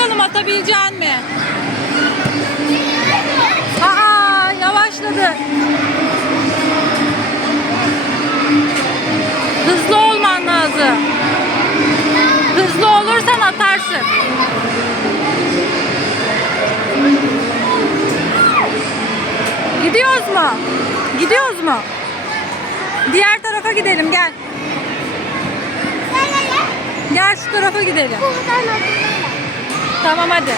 bakalım atabilecek mi? Aa yavaşladı. Hızlı olman lazım. Hızlı olursan atarsın. Gidiyoruz mu? Gidiyoruz mu? Diğer tarafa gidelim gel. Gel şu tarafa gidelim. Tamam hadi.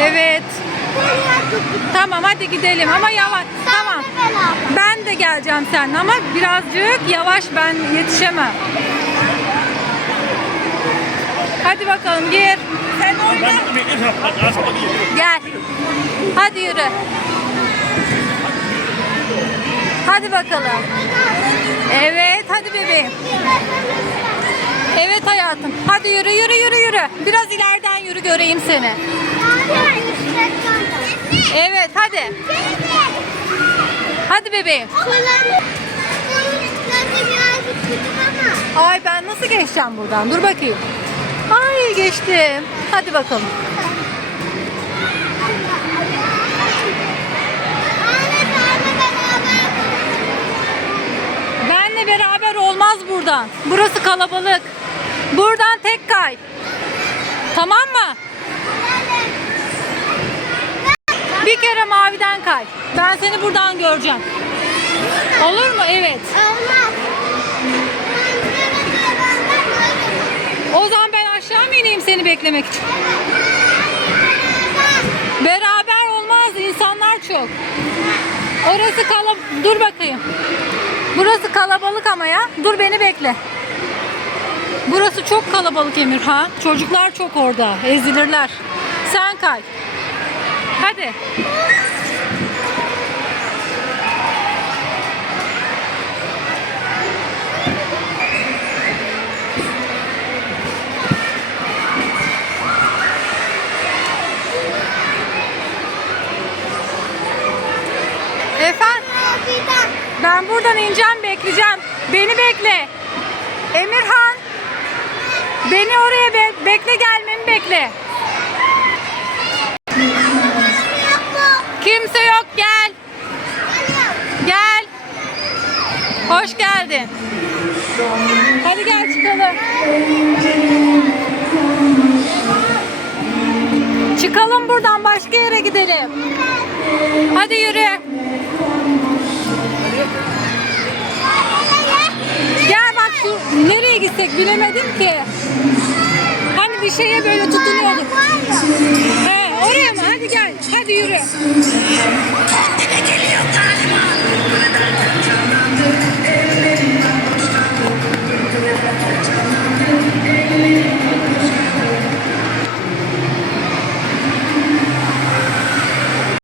Evet. Tamam hadi gidelim ama yavaş. Tamam. Ben de geleceğim seninle ama birazcık yavaş ben yetişemem. Hadi bakalım gir. Sen geliyorum. Gel. Hadi yürü. Hadi bakalım. Evet hadi bebeğim. Evet hayatım. Hadi yürü yürü yürü yürü. Biraz ileriden yürü göreyim seni. Evet hadi. Hadi bebeğim. Ay ben nasıl geçeceğim buradan? Dur bakayım. Ay geçtim. Hadi bakalım. Benle beraber olmaz buradan. Burası kalabalık. Buradan tek kay. Tamam mı? Bir kere maviden kay. Ben seni buradan göreceğim. Olur mu? Evet. O zaman ben aşağı mı ineyim seni beklemek için? Beraber olmaz. insanlar çok. Orası kala... Dur bakayım. Burası kalabalık ama ya. Dur beni bekle. Burası çok kalabalık Emirhan. Çocuklar çok orada. Ezilirler. Sen kay. Hadi. Efendim? Ben buradan ineceğim, bekleyeceğim. Beni bekle. Emirhan. Beni oraya be- bekle gelmemi bekle. Kimse yok gel. Gel. Hoş geldin. Hadi gel çıkalım. Çıkalım buradan başka yere gidelim. Hadi yürü. Gel bak şu nereye gitsek bilemedim ki. Bir şeye böyle tutunuyorduk. He, oraya mı? Hadi gel. Hadi yürü.